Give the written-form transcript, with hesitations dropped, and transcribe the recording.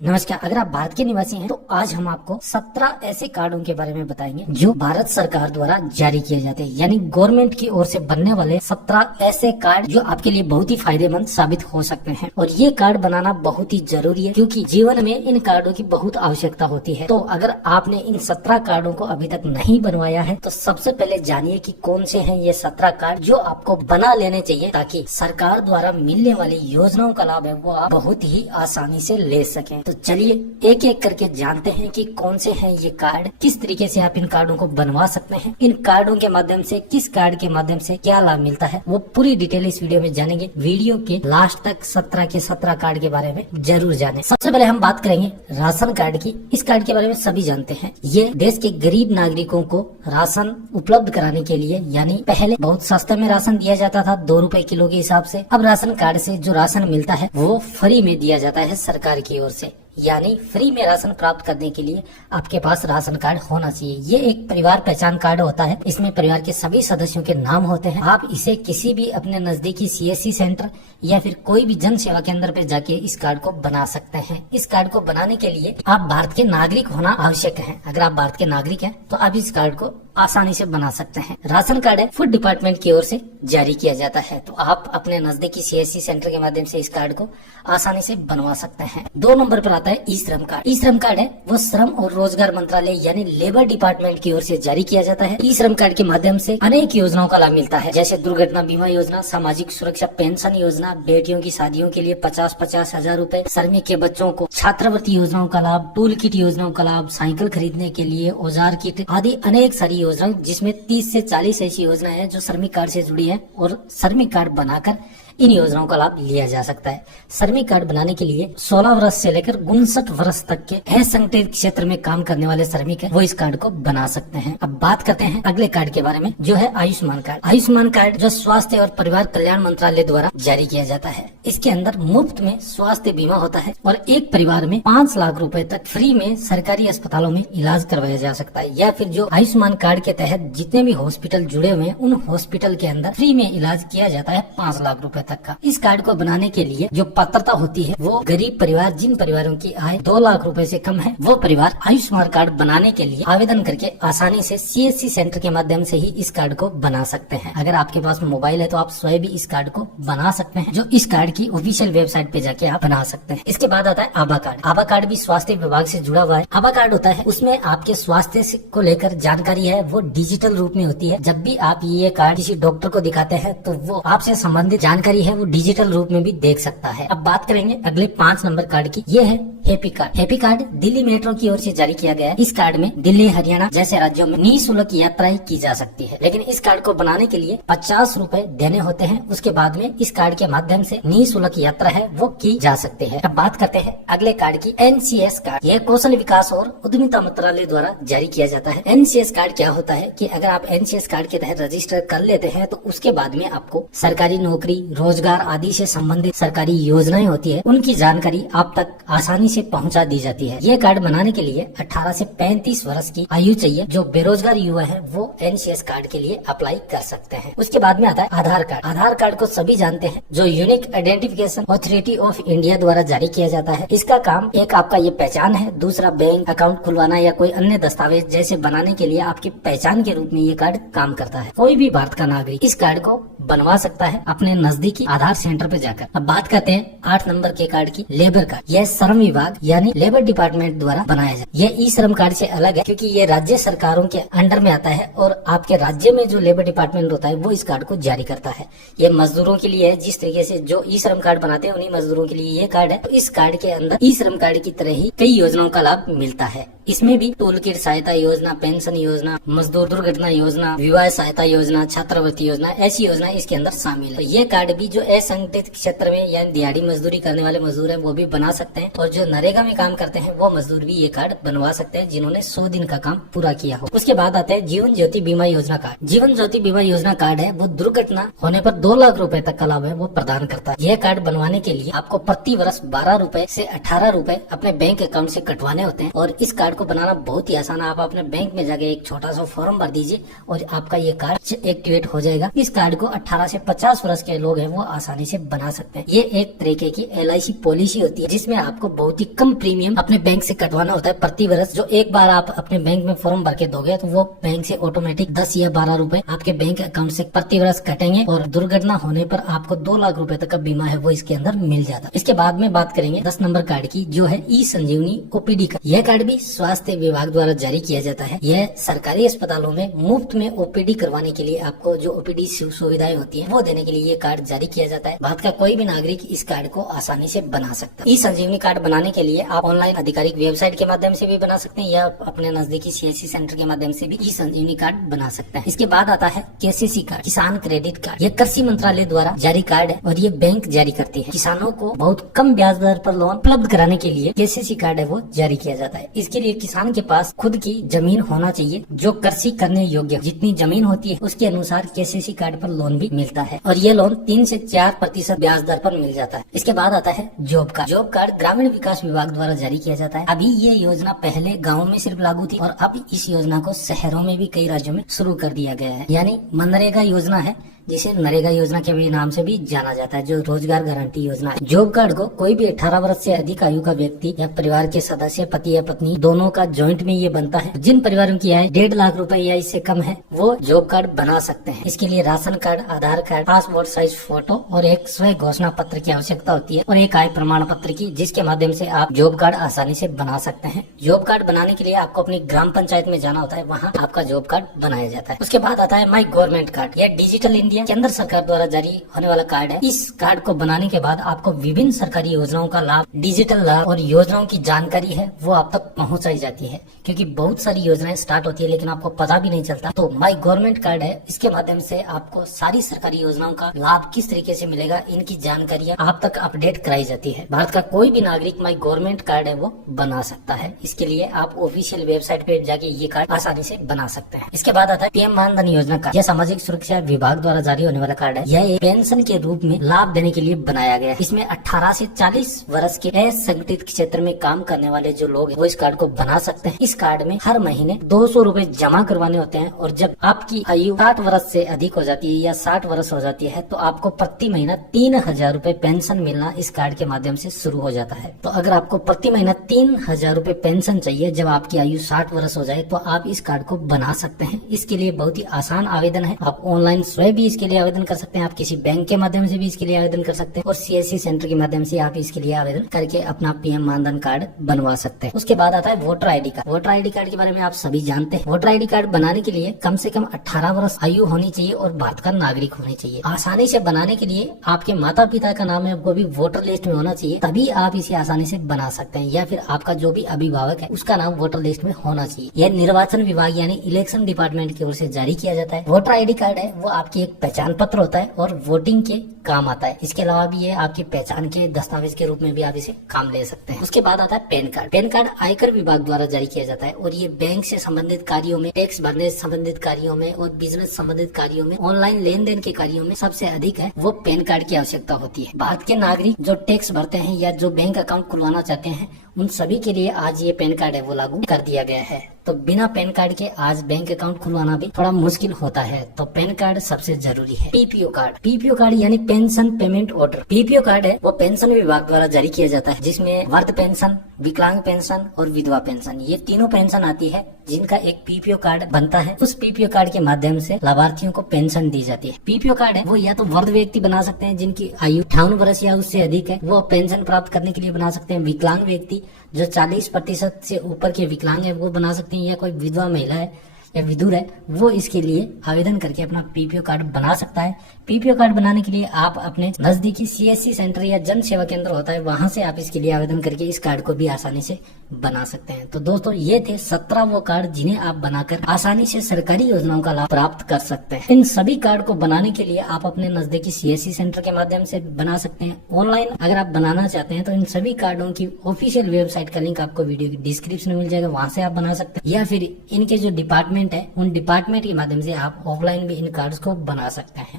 नमस्कार। अगर आप भारत के निवासी हैं तो आज हम आपको 17 ऐसे कार्डों के बारे में बताएंगे जो भारत सरकार द्वारा जारी किए जाते हैं, यानी गवर्नमेंट की ओर से बनने वाले 17 ऐसे कार्ड जो आपके लिए बहुत ही फायदेमंद साबित हो सकते हैं। और ये कार्ड बनाना बहुत ही जरूरी है क्योंकि जीवन में इन कार्डों की बहुत आवश्यकता होती है। तो अगर आपने इन 17 कार्डों को अभी तक नहीं बनवाया है तो सबसे पहले जानिए कि कौन से हैं ये 17 कार्ड जो आपको बना लेने चाहिए ताकि सरकार द्वारा मिलने वाली योजनाओं का लाभ है वो आप बहुत ही आसानी से ले सकें। तो चलिए एक एक करके जानते हैं कि कौन से हैं ये कार्ड, किस तरीके से आप इन कार्डों को बनवा सकते हैं, इन कार्डों के माध्यम से किस कार्ड के माध्यम से क्या लाभ मिलता है, वो पूरी डिटेल इस वीडियो में जानेंगे। वीडियो के लास्ट तक 17 के 17 कार्ड के बारे में जरूर जानें। सबसे पहले हम बात करेंगे राशन कार्ड की। इस कार्ड के बारे में सभी जानते हैं। ये देश के गरीब नागरिकों को राशन उपलब्ध कराने के लिए, यानी पहले बहुत सस्ते में राशन दिया जाता था 2 रुपए किलो के हिसाब से। अब राशन कार्ड से जो राशन मिलता है वो फ्री में दिया जाता है सरकार की ओर से, यानी फ्री में राशन प्राप्त करने के लिए आपके पास राशन कार्ड होना चाहिए। ये एक परिवार पहचान कार्ड होता है। इसमें परिवार के सभी सदस्यों के नाम होते हैं। आप इसे किसी भी अपने नजदीकी CSC सेंटर या फिर कोई भी जन सेवा केंद्र पे जाके इस कार्ड को बना सकते हैं। इस कार्ड को बनाने के लिए आप भारत के नागरिक होना आवश्यक है। अगर आप भारत के नागरिक हैं तो आप इस कार्ड को आसानी से बना सकते हैं। राशन कार्ड है फूड डिपार्टमेंट की ओर से जारी किया जाता है, तो आप अपने नजदीकी CSC सेंटर के माध्यम से इस कार्ड को आसानी से बनवा सकते हैं। 2 नंबर पर आता है ई श्रम कार्ड। ई श्रम कार्ड है वो श्रम और रोजगार मंत्रालय यानी लेबर डिपार्टमेंट की ओर से जारी किया जाता है। ई श्रम कार्ड के माध्यम से अनेक योजनाओं का लाभ मिलता है, जैसे दुर्घटना बीमा योजना, सामाजिक सुरक्षा पेंशन योजना, बेटियों की शादियों के लिए 50-50 हजार रूपए, श्रमिक के बच्चों को छात्रवृत्ति योजनाओं का लाभ, टूल किट योजनाओं का लाभ, साइकिल खरीदने के लिए औजार किट आदि अनेक सारी योजनाएं, जिसमें 30 से 40 ऐसी योजनाएं हैं जो श्रमिक कार्ड से जुड़ी है और श्रमिक कार्ड बनाकर इन योजनाओं का लाभ लिया जा सकता है। श्रमिक कार्ड बनाने के लिए 16 वर्ष से लेकर 59 वर्ष तक के असंगठित क्षेत्र में काम करने वाले श्रमिक है वो इस कार्ड को बना सकते हैं। अब बात करते हैं अगले कार्ड के बारे में, जो है आयुष्मान कार्ड। आयुष्मान कार्ड जो स्वास्थ्य और परिवार कल्याण मंत्रालय द्वारा जारी किया जाता है। इसके अंदर मुफ्त में स्वास्थ्य बीमा होता है और एक परिवार में 5 लाख रुपए तक फ्री में सरकारी अस्पतालों में इलाज करवाया जा सकता है, या फिर जो आयुष्मान कार्ड के तहत जितने भी हॉस्पिटल जुड़े हुए हैं उन हॉस्पिटल के अंदर फ्री में इलाज किया जाता है 5 लाख रुपए तक का। इस कार्ड को बनाने के लिए जो पात्रता होती है वो गरीब परिवार, जिन परिवारों की आय 2 लाख रुपए से कम है, वो परिवार आयुष्मान कार्ड बनाने के लिए आवेदन करके आसानी से CSC सेंटर के माध्यम से ही इस कार्ड को बना सकते हैं। अगर आपके पास मोबाइल है तो आप स्वयं भी इस कार्ड को बना सकते हैं, जो इस कार्ड की ऑफिशियल वेबसाइट पे जाके आप बना सकते हैं। इसके बाद आता है आभा कार्ड। आभा कार्ड भी स्वास्थ्य विभाग से जुड़ा हुआ है। आभा कार्ड होता है उसमें आपके स्वास्थ्य को लेकर जानकारी है वो डिजिटल रूप में होती है। जब भी आप ये कार्ड किसी डॉक्टर को दिखाते हैं तो वो आपसे संबंधित जानकारी है वो डिजिटल रूप में भी देख सकता है। अब बात करेंगे अगले 5 नंबर कार्ड की। ये है happy card. Happy card Delhi metro की ओर से जारी किया गया है। इस कार्ड में दिल्ली, हरियाणा जैसे राज्यों में निःशुल्क यात्राएं की जा सकती है, लेकिन इस कार्ड को बनाने के लिए 50 रुपए देने होते हैं। उसके बाद में इस कार्ड के माध्यम से निःशुल्क यात्रा है वो की जा सकती है। अब बात करते हैं अगले कार्ड की, NCS कार्ड। यह कौशल विकास और उद्यमिता मंत्रालय द्वारा जारी किया जाता है। NCS कार्ड क्या होता है कि अगर आप NCS कार्ड के तहत रजिस्टर कर लेते हैं तो उसके बाद में आपको सरकारी नौकरी, रोजगार आदि से संबंधित सरकारी योजनाएं होती है उनकी जानकारी आप तक आसानी से पहुंचा दी जाती है। ये कार्ड बनाने के लिए 18 से 35 वर्ष की आयु चाहिए। जो बेरोजगार युवा है वो NCS कार्ड के लिए अप्लाई कर सकते हैं। उसके बाद में आता है आधार कार्ड। आधार कार्ड को सभी जानते हैं, जो unique identification authority of India द्वारा जारी किया जाता है। इसका काम एक आपका ये पहचान है, दूसरा बैंक अकाउंट खुलवाना या कोई अन्य दस्तावेज जैसे बनाने के लिए आपकी पहचान के रूप में ये कार्ड काम करता है। कोई भी भारत का नागरिक इस कार्ड को बनवा सकता है अपने नजदीकी आधार सेंटर पे जाकर। अब बात करते हैं 8 नंबर के कार्ड की, लेबर कार्ड। यह श्रम विभाग यानी लेबर डिपार्टमेंट द्वारा बनाया जाए। यह ई श्रम कार्ड से अलग है क्योंकि ये राज्य सरकारों के अंडर में आता है और आपके राज्य में जो लेबर डिपार्टमेंट होता है वो इस कार्ड को जारी करता है। ये मजदूरों के लिए है, जिस तरीके से जो ई श्रम कार्ड बनाते हैं उन्हीं मजदूरों के लिए ये कार्ड है। तो इस कार्ड के अंदर ई श्रम कार्ड की तरह ही कई योजनाओं का लाभ मिलता है। इसमें भी टूल किट सहायता योजना, पेंशन योजना, मजदूर दुर्घटना योजना, विवाह सहायता योजना, छात्रवृत्ति योजना, ऐसी योजना इसके अंदर शामिल है। तो ये कार्ड भी जो असंगठित क्षेत्र में यानी दिहाड़ी मजदूरी करने वाले मजदूर हैं वो भी बना सकते हैं, और जो नरेगा में काम करते हैं वो मजदूर भी ये कार्ड बनवा सकते हैं जिन्होंने 100 दिन का काम पूरा किया हो। उसके बाद आते हैं जीवन ज्योति बीमा योजना कार्ड। जीवन ज्योति बीमा योजना कार्ड है वो दुर्घटना होने पर 2 लाख रुपए तक का लाभ है वो प्रदान करता है। यह कार्ड बनवाने के लिए आपको प्रति वर्ष 12 रुपए से 18 रुपए अपने बैंक अकाउंट से कटवाने होते हैं और इस कार्ड को बनाना बहुत ही आसान है। आप अपने बैंक में जाके एक छोटा सा फॉर्म भर दीजिए और आपका ये कार्ड एक्टिवेट हो जाएगा। इस कार्ड को 18 से 50 वर्ष के लोग हैं वो आसानी से बना सकते हैं। ये एक तरीके की LIC पॉलिसी होती है जिसमें आपको बहुत ही कम प्रीमियम अपने बैंक से कटवाना होता है प्रति वर्ष। जो एक बार आप अपने बैंक में फॉर्म भर के दोगे तो वो बैंक से ऑटोमेटिक 10 या 12 रुपए आपके बैंक अकाउंट से प्रति वर्ष कटेंगे और दुर्घटना होने पर आपको 2 लाख रुपए तक का बीमा है वो इसके अंदर मिल जाता है। इसके बाद में बात करेंगे 10 नंबर कार्ड की, जो है ई-संजीवनी OPD का। यह कार्ड भी स्वास्थ्य विभाग द्वारा जारी किया जाता है। यह सरकारी अस्पतालों में मुफ्त में OPD करवाने के लिए आपको जो OPD सुविधाएं होती है वो देने के लिए ये कार्ड जारी किया जाता है। भारत का कोई भी नागरिक इस कार्ड को आसानी से बना सकता है। ई-संजीवनी कार्ड बनाने के लिए आप ऑनलाइन आधिकारिक वेबसाइट के माध्यम से भी बना सकते हैं या अपने नजदीकी CSC सेंटर के माध्यम से भी ई-संजीवनी कार्ड बना सकते हैं। इसके बाद आता है KCC कार्ड, किसान क्रेडिट कार्ड। यह कृषि मंत्रालय द्वारा जारी कार्ड है और ये बैंक जारी करती है। किसानों को बहुत कम ब्याज दर पर लोन उपलब्ध कराने के लिए KCC कार्ड है वो जारी किया जाता है। इसके लिए किसान के पास खुद की जमीन होना चाहिए जो कृषि करने योग्य। जितनी जमीन होती है उसके अनुसार KCC कार्ड पर लोन भी मिलता है और ये लोन 3 से 4% ब्याज दर पर मिल जाता है। इसके बाद आता है जॉब कार्ड। जॉब कार्ड ग्रामीण विकास विभाग द्वारा जारी किया जाता है। अभी ये योजना पहले गाँव में सिर्फ लागू थी और अब इस योजना को शहरों में भी कई राज्यों में शुरू कर दिया गया है। यानी मनरेगा योजना है जिसे नरेगा योजना के भी नाम से भी जाना जाता है, जो रोजगार गारंटी योजना है। जॉब कार्ड को कोई भी 18 वर्ष से अधिक आयु का व्यक्ति या परिवार के सदस्य, पति या पत्नी दोनों का जॉइंट में ये बनता है। जिन परिवारों की आय 1.5 लाख रुपए या इससे कम है वो जॉब कार्ड बना सकते हैं। इसके लिए राशन कार्ड, आधार कार्ड, पासपोर्ट साइज फोटो और एक स्व घोषणा पत्र की आवश्यकता होती है और एक आय प्रमाण पत्र की, जिसके माध्यम से आप जॉब कार्ड आसानी से बना सकते हैं। जॉब कार्ड बनाने के लिए आपको अपनी ग्राम पंचायत में जाना होता है, वहाँ आपका जॉब कार्ड बनाया जाता है। उसके बाद आता है माई गवर्नमेंट कार्ड। यह डिजिटल इंडिया केंद्र सरकार द्वारा जारी होने वाला कार्ड है। इस कार्ड को बनाने के बाद आपको विभिन्न सरकारी योजनाओं का लाभ, डिजिटल लाभ और योजनाओं की जानकारी है वो आप तक पहुंचाई जाती है, क्योंकि बहुत सारी योजनाएं स्टार्ट होती है लेकिन आपको पता भी नहीं चलता। तो माई गवर्नमेंट कार्ड है, इसके माध्यम से आपको सारी सरकारी योजनाओं का लाभ किस तरीके से मिलेगा इनकी जानकारी आप तक अपडेट कराई जाती है। भारत का कोई भी नागरिक माई गवर्नमेंट कार्ड है वो बना सकता है। इसके लिए आप ऑफिशियल वेबसाइट पे जाके ये कार्ड आसानी से बना सकते हैं। इसके बाद आता है PM मानधन योजना कार्ड। यह सामाजिक सुरक्षा विभाग द्वारा जारी होने वाला कार्ड है। यह एक पेंशन के रूप में लाभ देने के लिए बनाया गया है। इसमें 18 से 40 वर्ष के असंगठित क्षेत्र में काम करने वाले जो लोग हैं वो इस कार्ड को बना सकते हैं। इस कार्ड में हर महीने 200 रुपए जमा करवाने होते हैं और जब आपकी आयु 60 वर्ष से अधिक हो जाती है या 60 वर्ष हो जाती है तो आपको प्रति महीना 3000 रुपए पेंशन मिलना इस कार्ड के माध्यम से शुरू हो जाता है। तो अगर आपको प्रति महीना 3000 रुपए पेंशन चाहिए जब आपकी आयु 60 वर्ष हो जाए तो आप इस कार्ड को बना सकते हैं। इसके लिए बहुत ही आसान आवेदन है। आप ऑनलाइन स्वयं भी इसके लिए आवेदन कर सकते हैं, आप किसी बैंक के माध्यम से भी इसके लिए आवेदन कर सकते हैं और CSC सेंटर के माध्यम से आप इसके लिए आवेदन करके अपना PM मानधन कार्ड बनवा सकते हैं। उसके बाद आता है voter ID card. Voter ID card के बारे में आप सभी जानते हैं। वोटर ID कार्ड बनाने के लिए कम से कम 18 वर्ष आयु होनी चाहिए और भारत का नागरिक होने चाहिए। आसानी से बनाने के लिए आपके माता पिता का नाम है वो भी वोटर लिस्ट में होना चाहिए, तभी आप इसे आसानी से बना सकते हैं, या फिर आपका जो भी अभिभावक है उसका नाम वोटर लिस्ट में होना चाहिए। यह निर्वाचन विभाग यानी इलेक्शन डिपार्टमेंट की ओर से जारी किया जाता है। वोटर ID कार्ड है वो आपकी एक पहचान पत्र होता है और वोटिंग के काम आता है। इसके अलावा भी ये आपकी पहचान के दस्तावेज के रूप में भी आप इसे काम ले सकते हैं। उसके बाद आता है पैन कार्ड। पैन कार्ड आयकर विभाग द्वारा जारी किया जाता है और ये बैंक से संबंधित कार्यों में, टैक्स भरने से संबंधित कार्यों में और बिजनेस संबंधित कार्यों में, ऑनलाइन लेन देन के कार्यों में सबसे अधिक है वो पैन कार्ड की आवश्यकता होती है। भारत के नागरिक जो टैक्स भरते हैं या जो बैंक अकाउंट खुलवाना चाहते हैं उन सभी के लिए आज ये पैन कार्ड है वो लागू कर दिया गया है। तो बिना पैन कार्ड के आज बैंक अकाउंट खुलवाना भी थोड़ा मुश्किल होता है, तो पैन कार्ड सबसे जरूरी है। PPO card. PPO कार्ड यानी pension payment order. PPO card है वो पेंशन विभाग द्वारा जारी किया जाता है, जिसमें वृद्ध पेंशन, विकलांग पेंशन और विधवा पेंशन, ये तीनों पेंशन आती है जिनका एक PPO कार्ड बनता है। उस PPO कार्ड के माध्यम से लाभार्थियों को पेंशन दी जाती है। PPO कार्ड है वो या तो वृद्ध व्यक्ति बना सकते हैं जिनकी आयु 58 वर्ष या उससे अधिक है, वो पेंशन प्राप्त करने के लिए बना सकते हैं। विकलांग व्यक्ति जो 40% से ऊपर के विकलांग है वो बना सकते हैं, या कोई विधवा महिला है या विधुर है वो इसके लिए आवेदन करके अपना PPO कार्ड बना सकता है। PPO कार्ड बनाने के लिए आप अपने नजदीकी CSC सेंटर या जन सेवा केंद्र होता है वहां से आप इसके लिए आवेदन करके इस कार्ड को भी आसानी से बना सकते हैं। तो दोस्तों ये थे 17 वो कार्ड जिन्हें आप बनाकर आसानी से सरकारी योजनाओं का लाभ प्राप्त कर सकते हैं। इन सभी कार्ड को बनाने के लिए आप अपने नजदीकी CSC सेंटर के माध्यम से बना सकते हैं। ऑनलाइन अगर आप बनाना चाहते हैं तो इन सभी कार्डों की ऑफिशियल वेबसाइट का लिंक आपको वीडियो की डिस्क्रिप्शन में मिल जाएगा, वहां से आप बना सकते हैं, या फिर इनके जो डिपार्टमेंट है उन डिपार्टमेंट के माध्यम से आप ऑफलाइन भी इन कार्ड्स को बना सकते हैं।